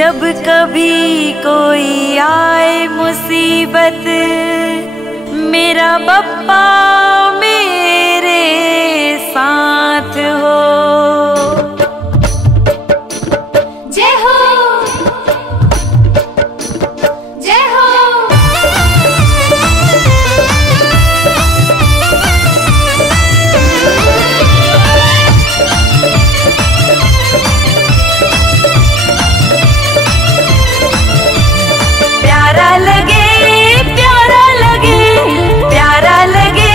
जब कभी कोई आए मुसीबत, मेरा बप्पा मेरे साथ हो। जय हो, जय हो। प्यारा लगे, प्यारा लगे, प्यारा लगे,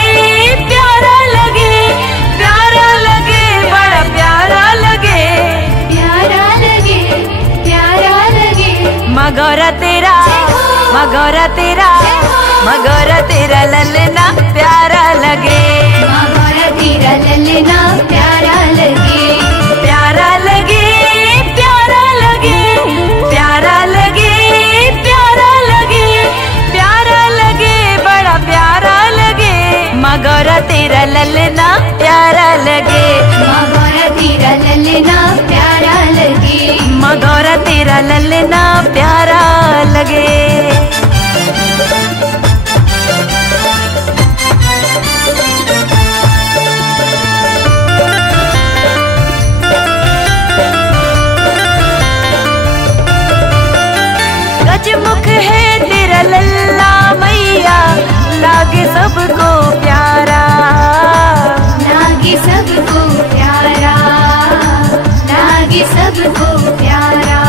प्यारा लगे, प्यारा लगे, बड़ा प्यारा लगे, प्यारा लगे, प्यारा लगे। मगोरा तेरा, मगोरा तेरा, मगोरा तेरा ललना प्यारा लगे, मगोरा तेरा ललना प्यारा लगे, प्यारा लगे, प्यारा लगे, प्यारा लगे, प्यारा लगे, प्यारा लगे, बड़ा प्यारा लगे, मगोरा तेरा ललना प्यारा लगे, मगोरा तेरा ललना प्यारा लगे, मगोरा तेरा ललना प्यारा लगे। गजमुख है तेरा लल्ला मैया, लागे सबको प्यारा, लागे सबको प्यारा, लागे सबको प्यारा।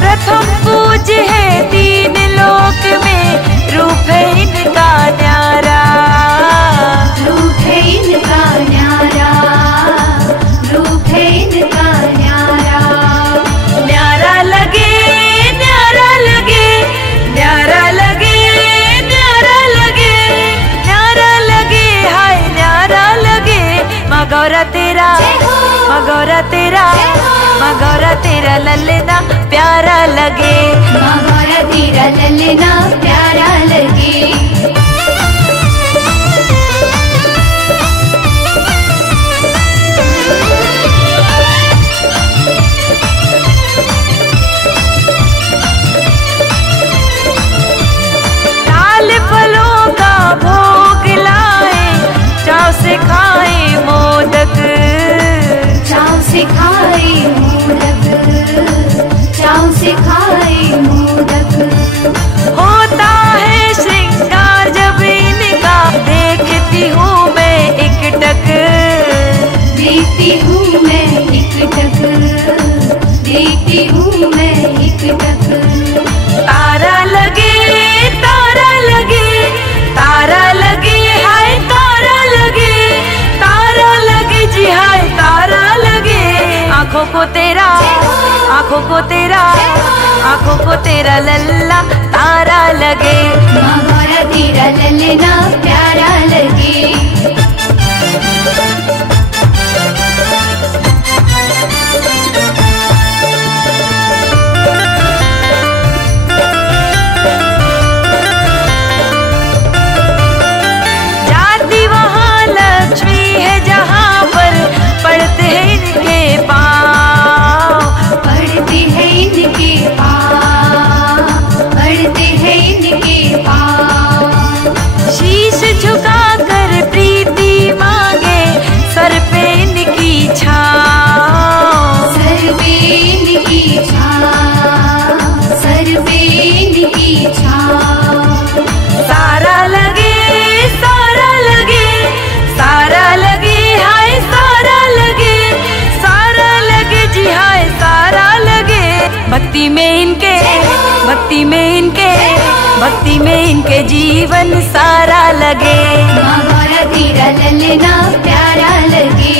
प्रथम पूज है तीन लोक में, रूप है इनका न्यारा, रूप है इनका न्यारा, रूप है इनका न्यारा। न्यारा लगे, न्यारा लगे, न्यारा लगे, न्यारा लगे, न्यारा लगे, हाय न्यारा लगे, मगोरा तेरा, मगोरा तेरा, मगोरा तेरा ललना प्यारा लगे, मगोरा तेरा ललना प्यारा लगे। लाल फलों का भोग लाए, चाव से खाए मोदक, चाव से खाए मोदक, चाव से खाए मोदक। होता है श्रृंगार जब इनका, देखती हूँ मैं एकटक, देखती हूँ मैं एकटक, देखती हूँ मैं एकटक। तारा लगे, तारा लगे, तारा लगे, हाय तारा लगे, तारा लगे जी, हाय तारा लगे। आँखों को तेरा, आँखों को तेरा, आँखों को तेरा लल्ला तारा लगे, मगोरा तेरा ललना प्यारा लगे। जाती वहाँ लक्ष्मी है जहाँ पर, पढ़ते हैं इनके पाँव, पढ़ते हैं इनके पाँव, पढ़ते हैं इनके पाँव। शीश झुका कर प्रीति मांगे, सर पे इनकी छाँव, सर पे इनकी छाँव, सर पे इनकी छाँव। सारा लगे, सारा लगे, सारा लगे, हाय सारा लगे, सारा लगे जी, हाय सारा लगे। भक्ति में इनके, भक्ति में इनके, भक्ति में इनके जीवन सारा लगे, मगोरा तेरा ललना प्यारा लगे,